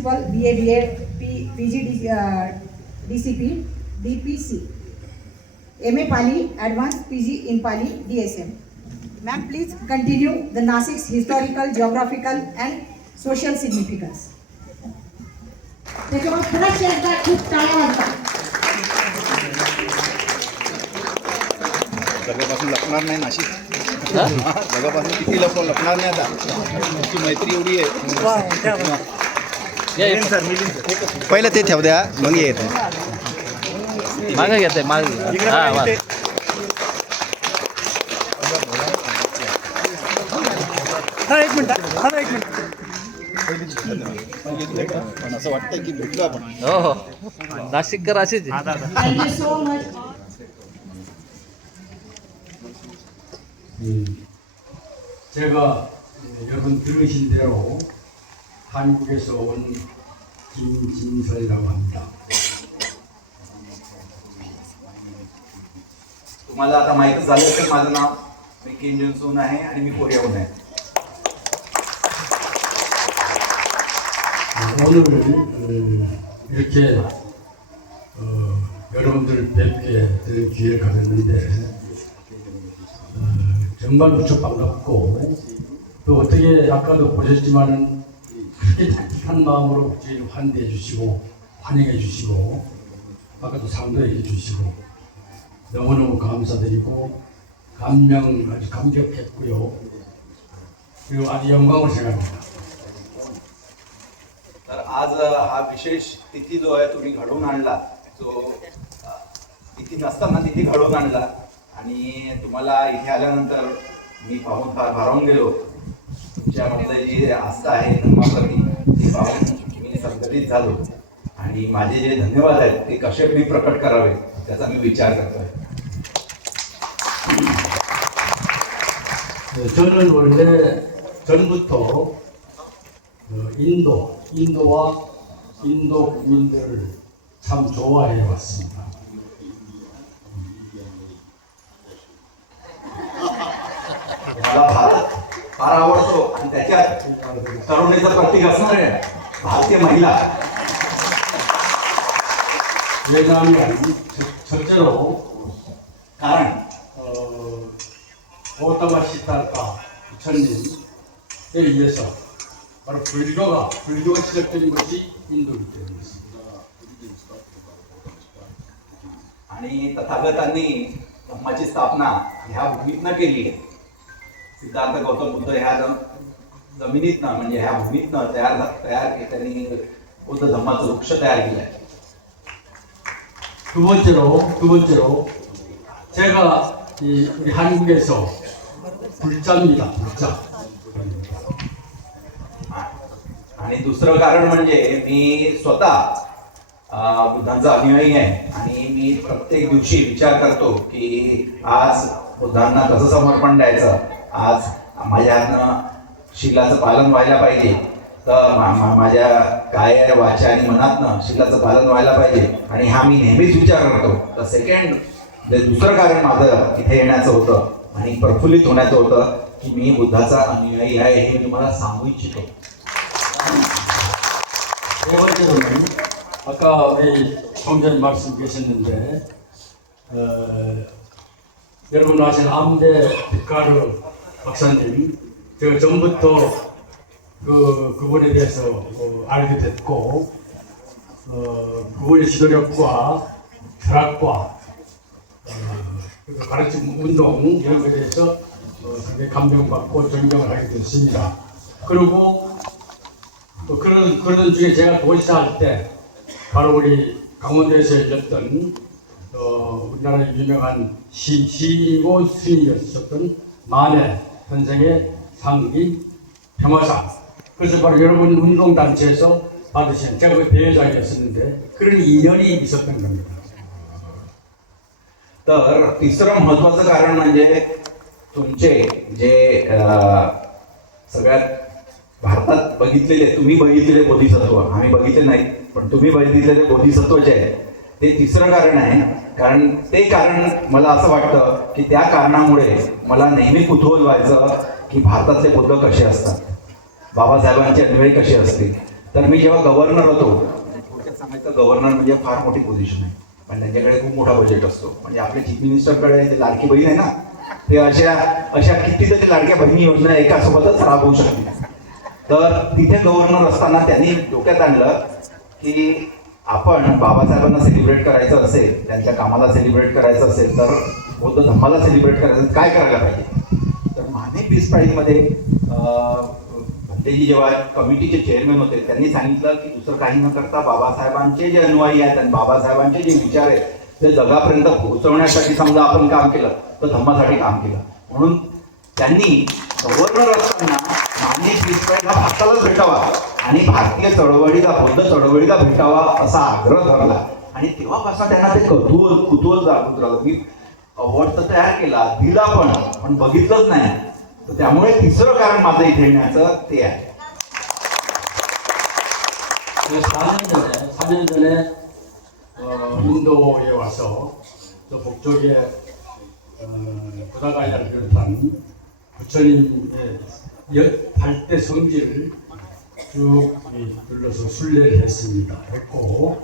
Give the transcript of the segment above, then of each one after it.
ex-principal, BA, BA, P, PG, uh, DCP, DPC, MA Pali, advanced PG in Pali, DSM. Ma'am, please continue the Nasik's historical, geographical and social significance. त्याच्यावर पुन्हा एकदा खूप टाळ्या वाजतात जगापासून लपणार नाही नाशिक जगापासून किती लप लपणार नाही आता तुमची मैत्री एवढी आहे पहिलं ते ठेव द्या मग येत मागे घेत आहे मागे हा वा. पण असं वाटतं की भेटलो आपण हो हो नाशिककर असेच आहे. Thank you so much. 음, 제가 여러분 들으신 대로 한국에서 온 김진설이라고 합니다. तुम्हाला आता माहिती झालं असेल माझं नाव मी किम जोन्सून आहे आणि मी कोरियाहून आहे 오늘 어, 이렇게 어, 여러분들 뵙게 될 기회를 가졌는데 어, 정말 무척 반갑고 또 어떻게 아까도 보셨지만은 그렇게 따뜻한 마음으로 저희를 환대해 주시고 환영해 주시고 아까도 상도해 주시고 너무너무 감사드리고 감명 아주 감격했고요 그리고 아주 영광을 생각합니다. तर आज अ, हा विशेष तिथी जो आहे तुम्ही घडवून आणला जो अ, तिथी नसताना तिथी घडवून आणला आणि तुम्हाला इथे आल्यानंतर मी पाहून फार भारावून गेलो तुमच्यामधलं जी आस्था आहे धर्माप्रती ती पाहून मी संकलित झालो आणि माझे जे धन्यवाद आहेत ते कसे मी प्रकट करावे त्याचा मी विचार करतोय 네, 저는 원래 전부터 어, 인도, 인도와 인도 국민들을 참 좋아해 왔습니다. फार आवडतो. आणि त्याच्यात तरुणीचं प्रतीक असणार आहे. भारतीय महिला. सज्जन हो कारण गौतम सीतारका छंदी ते येस पण फिल्डोगा फिल्डोगा सिलेक्टेड म्हणजे गोष्टी हिंदू विद्यार्थी. आणि तथागतांनी धम्माची स्थापना ह्या भूमीतनं केली आहे. सिद्धार्थ गौतम बुद्ध ह्या जम- जमिनीतनं म्हणजे ह्या भूमीतनं तयार झा- तयार के- त्यांनी बुद्ध धम्माचं वृक्ष तयार केलंय 두 번째로 두 번째로 제가 이 우리 한국에서 불자입니다. 불자. आणि दुसरं कारण म्हणजे मी स्वतः अं, बुद्धांचा अनुयायी आहे आणि मी प्रत्येक दिवशी विचार करतो की आज बुद्धांना कसं समर्पण द्यायचं आज माझ्या हातनं शिलाचं पालन व्हायला पाहिजे तर मा- मा- माझ्या काय वाचा आणि मनातनं शिलाचं पालन व्हायला पाहिजे आणि हा मी नेहमीच विचार करतो तर सेकंड जे दुसरं कारण माझं इथे येण्याचं होतं आणि प्रफुल्लित होण्याचं होतं की मी बुद्धाचा अनुयायी आहे हे मी तुम्हाला सांगू इच्छितो 세 번째로는 아까 우리 총장님 말씀 계셨는데 어, 여러분 아신 암대 피카르 박사님 제가 전부터 그 그분에 대해서 어, 알게 됐고 어, 그분의 지도력과 철학과 어, 그 가르침 운동 이런 것에 대해서 어, 굉장히 감명받고 존경을 하게 됐습니다. 그리고 또 그런 그런 중에 제가 도지사 할때 바로 우리 강원도에서 열렸던 어, 우리나라 유명한 시, 시인이고 스님이었었던 만해 선생의 상이 평화상 그래서 바로 여러분 운동단체에서 받으신 제가 그 대회장이었었는데 그런 인연이 있었던 겁니다. तर तिसरं महत्वाचं कारण म्हणजे तुमचे जे अं, सगळ्यात भारतात बघितलेले तुम्ही बघितलेले बोधिसत्व आम्ही बघितले नाही पण तुम्ही बघितलेले बोधिसत्व जे आहे ते तिसरं कारण आहे कारण ते कारण मला असं वाटतं की त्या कारणामुळे मला नेहमी कुतूहल व्हायचं की भारतातले बुद्ध कसे असतात. बाबासाहेबांचे अन्वय कसे असतील. तर मी जेव्हा गव्हर्नर होतो थोडक्यात सांगायचं गव्हर्नर म्हणजे फार मोठी पोझिशन आहे. पण त्यांच्याकडे खूप मोठा बजेट असतो. म्हणजे आपल्या चीफ मिनिस्टरकडे जे लाडकी बहीण आहे ना ते अशा अशा कितीतरी लाडक्या बहिणी योजना एकासोबतच राबवू शकते तर तिथे गव्हर्नर असताना त्यांनी डोक्यात आणलं की आपण बाबासाहेबांना सेलिब्रेट करायचं असेल त्यांच्या कामाला सेलिब्रेट करायचं असेल तर बौद्ध धम्माला सेलिब्रेट करायचं काय करायला पाहिजे? तर माने पीस प्राईजमध्ये भंतेजी जेव्हा कमिटीचे चेअरमॅन होते त्यांनी सांगितलं की दुसरं काही न करता बाबासाहेबांचे जे अनुयायी आहेत आणि बाबासाहेबांचे जे विचार आहेत ते जगापर्यंत पोहोचवण्यासाठी समजा आपण काम केलं तर धम्मासाठी काम केलं. म्हणून त्यांनी गव्हर्नर असताना माननीय पीस प्राईज हा भारतालाच भेटावा. आणि भारतीय चळवळीला बौद्ध चळवळीला भेटावा असा आग्रह धरला आणि तेव्हापासून त्यांना ते कुतूहल कुतूहल जागृत राहिलं की अवॉर्ड तर तयार केला दिला पण पण बघितलंच नाही तर त्यामुळे तिसरं कारण माझं इथे येण्याचं ते आहे 그 4년 전에, 4년 전에 어, 인도에 와서 저 북쪽에 어, 부다가야를 비롯한 부처님의 여- 발대 성지를 쭉 이, 둘러서 순례를 했습니다. 했고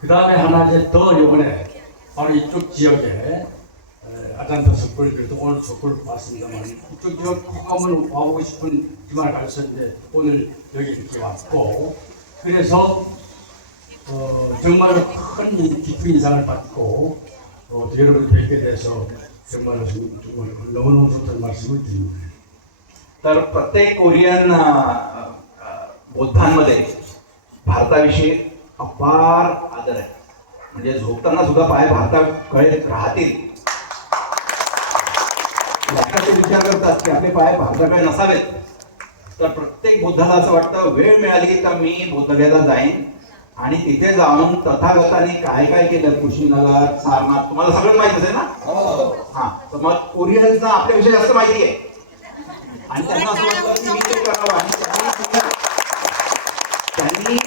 그 다음에 하나 이제 더 이번에 바로 이쪽 지역에 에, 아잔타 그래도 오늘 숯불 봤습니다만 이쪽 지역 꼭 한번 와보고 싶은 주말 가셨는데 오늘 여기 이렇게 왔고 그래서 어, 정말 큰 이- 깊은 인상을 받고 어, 여러분 뵙게 돼서 정말 정말 너무너무 좋다는 말씀을 드립니다. तर प्रत्येक कोरियन बौद्धांमध्ये भारताविषयी अपार आदर आहे. म्हणजे झोपताना सुद्धा पाय भारताकडे राहतील. विचार करतात की आपले पाय भारताकडे नसावेत. तर प्रत्येक बुद्धाला असं वाटतं वेळ मिळाली तर मी बुद्धगयाला जाईन. आणि तिथे जाऊन तथागताने काय काय केलं? कुशीनगर सारनाथ तुम्हाला सगळं माहिती असेल ना? हा तर मग कोरियन्सना आपल्याविषयी जास्त माहिती आहे. आणि त्यांना असं वाटलं की मी ते करावं आणि त्यांनी त्यांनी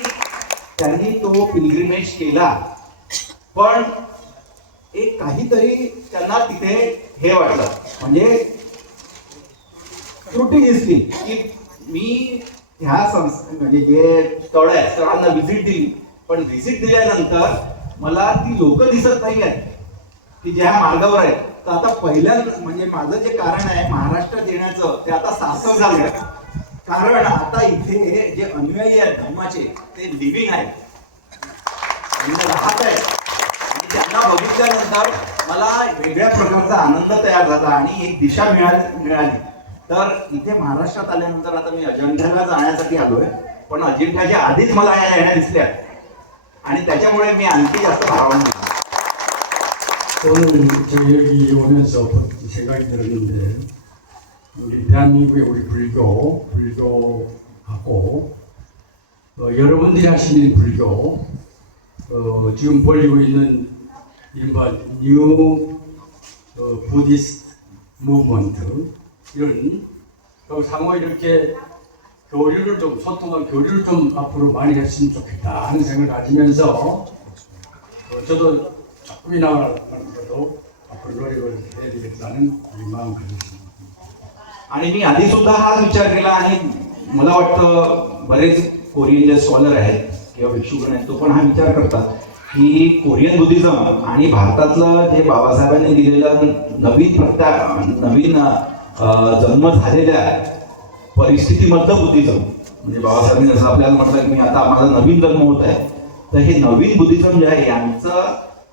त्यांनी तो पिलग्रिमेज केला. पण एक काहीतरी त्यांना तिथे हे वाटलं. म्हणजे त्रुटी दिसली की मी ह्या संस्था म्हणजे जे तळ आहे सरांना व्हिजिट दिली. पण व्हिजिट दिल्यानंतर मला ती लोक दिसत नाही आहेत की ज्या मार्गावर आहेत. तर आता पहिल्या म्हणजे माझं जे कारण आहे महाराष्ट्रात येण्याचं ते आता सार्थक झालं कारण आता इथे जे अनुयायी आहेत धर्माचे ते लिव्हिंग आहेत. राहत आहेत. आणि त्यांना बघितल्यानंतर मला वेगळ्या प्रकारचा आनंद तयार झाला आणि एक दिशा मिळाली मिळाली. तर इथे महाराष्ट्रात आल्यानंतर आता मी अजिंठ्याला जाण्यासाठी आलोय. पण अजिंठ्याच्या आधीच मला या येण्या दिसल्या. आणि त्याच्यामुळे मी आणखी जास्त भावना 오늘 저 여기 오면서 생각이 들었는데 우리 대한민국의 우리 불교, 불교하고 어, 여러분들이 하시는 불교 어, 지금 벌리고 있는 이른바 뉴 어, 부디스트 무브먼트 이런 또 상호 이렇게 교류를 좀 소통한 교류를 좀 앞으로 많이 했으면 좋겠다 하는 생각을 가지면서 어, 저도 आणि मी आधी सुद्धा हाच विचार केला आणि मला वाटतं बरेच कोरियन जे स्कॉलर आहेत किंवा भिक्षुगण आहेत तो पण हा विचार करतात की कोरियन बुद्धिझम आणि भारतातलं जे बाबासाहेबांनी दिलेलं नवीन प्रत्या नवीन जन्म झालेल्या परिस्थितीमधलं बुद्धिझम म्हणजे बाबासाहेबांनी जसं आपल्याला म्हटलं की मी आता आम्हाला नवीन जन्म होत आहे तर हे नवीन बुद्धिझम जे आहे यांचं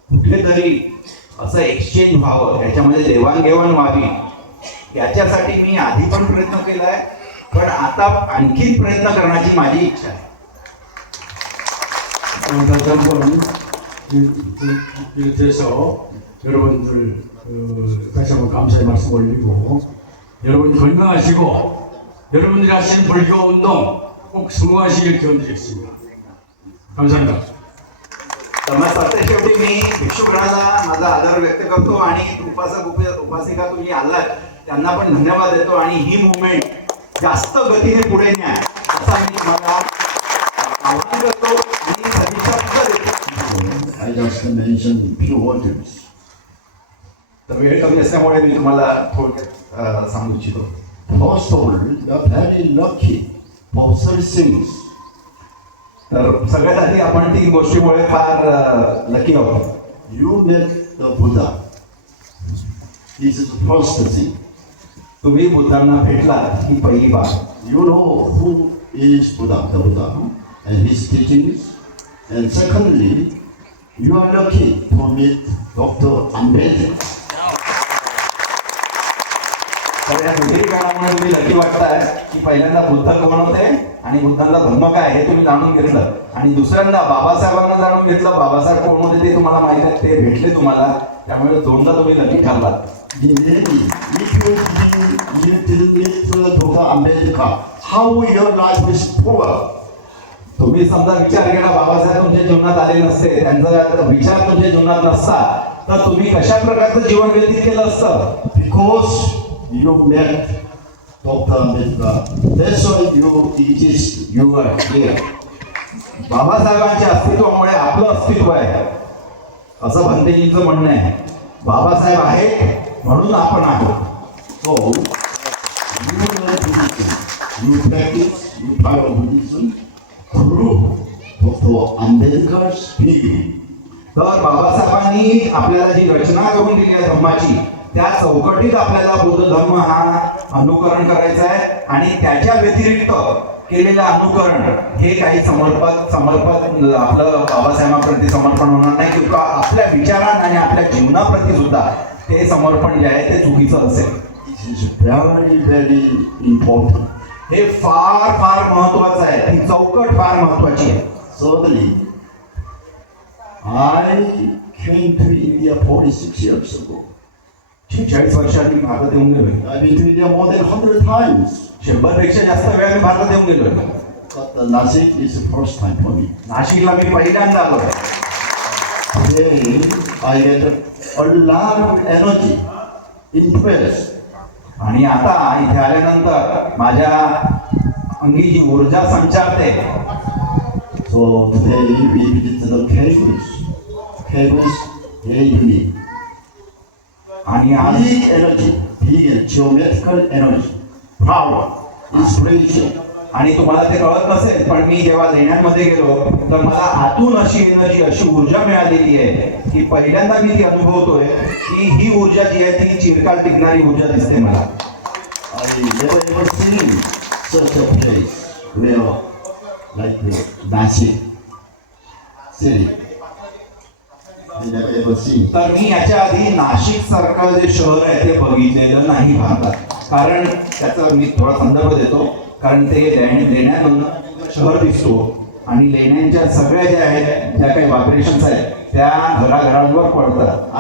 कुठेतरी असं एक्सचेंज व्हावं याच्यामध्ये देवाणघेवाण व्हावी याच्यासाठी मी आधी पण प्रयत्न केलाय पण आता आणखी प्रयत्न करण्याची माझी इच्छा आहे 오늘 다시 한번 이렇게해서 여러분들 그, 다시 한번 감사의 말씀 올리고 여러분 건강하시고 여러분들이 하시는 불교 운동 꼭 성공하시길 기원드리겠습니다. 감사합니다. तर मग सत्य शेवटी मी भिक्षुगणाला माझा आदर व्यक्त करतो आणि उपासक उप- उपासिका तुम्ही आलात त्यांना पण धन्यवाद देतो आणि ही मुवमेंट जास्त गतीने पुढे न्या असा मी तुम्हाला आव्हान करतो आणि सुद्धा देतो. तर वेळ कमी असल्यामुळे मी तुम्हाला थोडक्यात सांगू इच्छितो First of all, you are very lucky for. तर सगळ्यात आधी आपण तीन गोष्टीमुळे फार लकी आहोत You met the Buddha. This is the first thing. तुम्ही बुद्धांना भेटला ही पहिली बाब You know who is Buddha, the Buddha, and his teachings. And secondly, you are lucky to meet Dr. Ambedkar. तर या दुहेरी कारणामुळे तुम्ही लकी वाटताय की पहिल्यांदा बुद्ध कोण होते आणि बुद्धांचा धर्म काय हे तुम्ही जाणून घेतलं. आणि दुसऱ्यांदा बाबासाहेबांना जाणून घेतलं. बाबासाहेब कोण होते ते तुम्हाला माहीत आहे. ते भेटले तुम्हाला. त्यामुळे दोनदा तुम्ही नक्की ठरला हाऊ if you तुम्ही समजा विचार केला बाबासाहेब तुमच्या जीवनात आले नसते. त्यांचा विचार तुमच्या जीवनात नसता तर तुम्ही कशा प्रकारचं जीवन व्यतीत केलं असतं? Because you met Dr. Ambedkar that's why you exist you are here बाबासाहेबांच्या अस्तित्वामुळे आपलं अस्तित्व आहे असं भंतेजींचं म्हणणं आहे बाबासाहेब आहेत म्हणून आपण आहोत सो यू बाबासाहेबांनी आपल्याला जी रचना करून दिली आहे धर्माची त्या चौकटीत आपल्याला बुद्ध धम्म हा अनुकरण करायचा आहे आणि त्याच्या व्यतिरिक्त केलेलं अनुकरण हे काही समर्पक समर्पक आपलं बाबासाहेबांप्रती समर्पण होणार नाही किंवा आपल्या विचारांना आणि आपल्या जीवनाप्रती सुद्धा ते समर्पण जे आहे ते चुकीचं असेल. हे फार फार महत्वाचं आहे ती चौकट फार महत्वाची आहे came to India 46 years ago. शेहेचाळीस वर्षांनी मी भारतात येऊन गेलोय I've been to India more than 100 times. शंभरपेक्षा जास्त वेळा मी भारतात येऊन गेलोय uh, is the first time for me. नाशिकला मी पहिल्यांदा आलोय Today, I get a lot of energy, impressed. आणि आता इथे आल्यानंतर माझ्या अंगी जी ऊर्जा संचारते So today we visit the caves. Caves gave me आणि आज big energy, big geometrical energy, power, inspiration. आणि तुम्हाला ते कळत नसेल पण मी जेव्हा लेण्यांमध्ये गेलो तर मला आतून अशी एनर्जी अशी ऊर्जा मिळालेली आहे की पहिल्यांदा मी ती अनुभवतोय की ही ऊर्जा जी आहे ती चिरकाल टिकणारी ऊर्जा दिसते मला I never ever seen like the city. तर मी याच्या आधी नाशिक सारखं जे शहर आहे ते बघितलेलं नाही भारतात. कारण त्याचा मी थोडा संदर्भ देतो. कारण ते लेण्या लेण्यांमधनं शहर दिसतो. आणि लेण्यांच्या सगळ्या ज्या आहेत ज्या काही व्हायब्रेशन्स आहेत त्या घराघरांवर पडतात.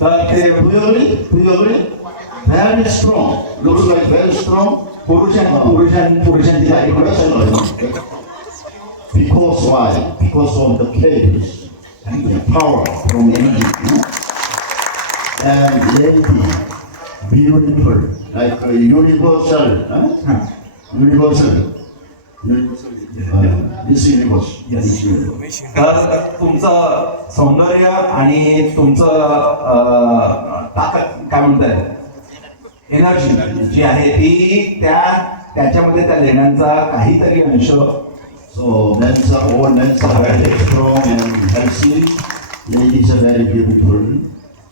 तर ते Very strong. Looks like very strong. a जागा wrestler. you know. Because why? Because of the cables and the power from energy. You know? And lady, beautiful, like a universal. Huh? Universal. Uh. तर तुमचं सौंदर्य आणि तुमचं ताकद काय म्हणताय energy जी आहे ती त्या त्याच्यामध्ये त्या लेण्यांचा काहीतरी अंश So men's are all men's are very strong and healthy. Ladies are very beautiful.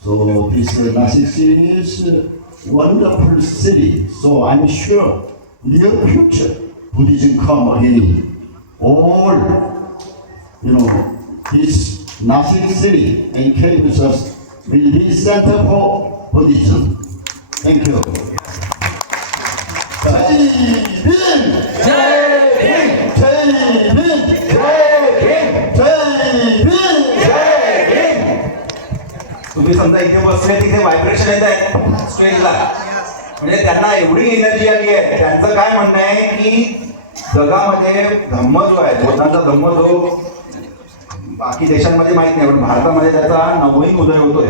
So this uh, Nasik city is a wonderful city. So I'm sure near future Buddhism come again. All you know this Nasik city and campuses will be center for Buddhism. Thank you. तुम्ही समजा इथे बसले तिथे vibration येत आहे. स्टेजला म्हणजे त्यांना एवढी एनर्जी आली आहे. त्यांचं काय म्हणणं आहे की जगामध्ये धम्म जो आहे बुद्धांचा धम्म जो बाकी देशांमध्ये माहीत नाही पण भारतामध्ये त्याचा नवही उदय होतोय.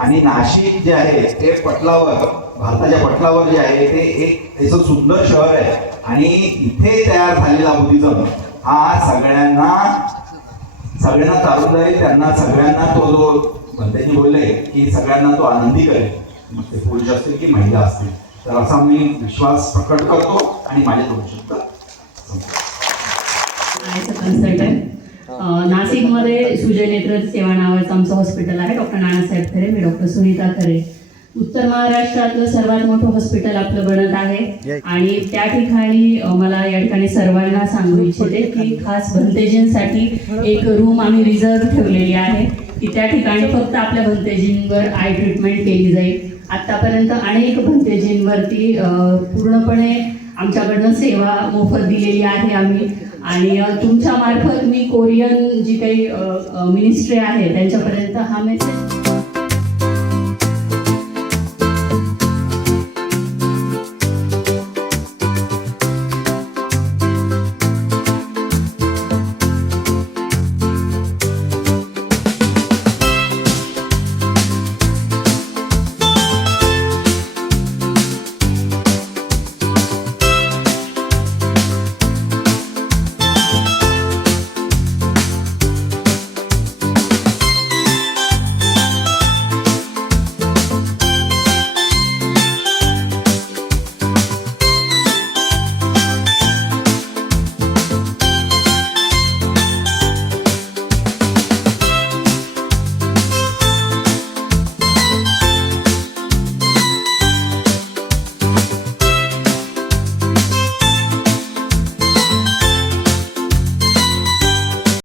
आणि नाशिक जे आहे ते पटलावर भारताच्या पटलावर जे आहे ते एक त्याचं सुंदर शहर आहे. आणि इथे तयार झालेला बुद्धिझम हा सगळ्यांना सगळ्यांना चालू जाईल त्यांना सगळ्यांना तो जो त्यांनी बोलले की सगळ्यांना तो आनंदी करेल. मग ते पुरुष असतील की महिला असतील. तर असा मी विश्वास प्रकट करतो आणि माझे दोन शब्द. कन्सल्टंट नाशिकमध्ये सुजय नेत्र सेवा नावाचं आमचं हॉस्पिटल आहे. डॉक्टर नानासाहेब खरे मी डॉक्टर सुनीता खरे. उत्तर महाराष्ट्रातलं सर्वात मोठं हॉस्पिटल आपलं बनत आहे. आणि त्या ठिकाणी मला या ठिकाणी सर्वांना सांगू इच्छिते की खास भंतेजींसाठी एक रूम आम्ही रिझर्व ठेवलेली आहे. की त्या ठिकाणी फक्त आपल्या भंतेजींवर आय ट्रीटमेंट केली जाईल. आतापर्यंत अनेक भंतेजींवरती पूर्णपणे आमच्याकडनं सेवा मोफत दिलेली आहे आम्ही. आणि तुमच्या मार्फत मी कोरियन जी काही मिनिस्ट्री आहे त्यांच्यापर्यंत हा मेसेज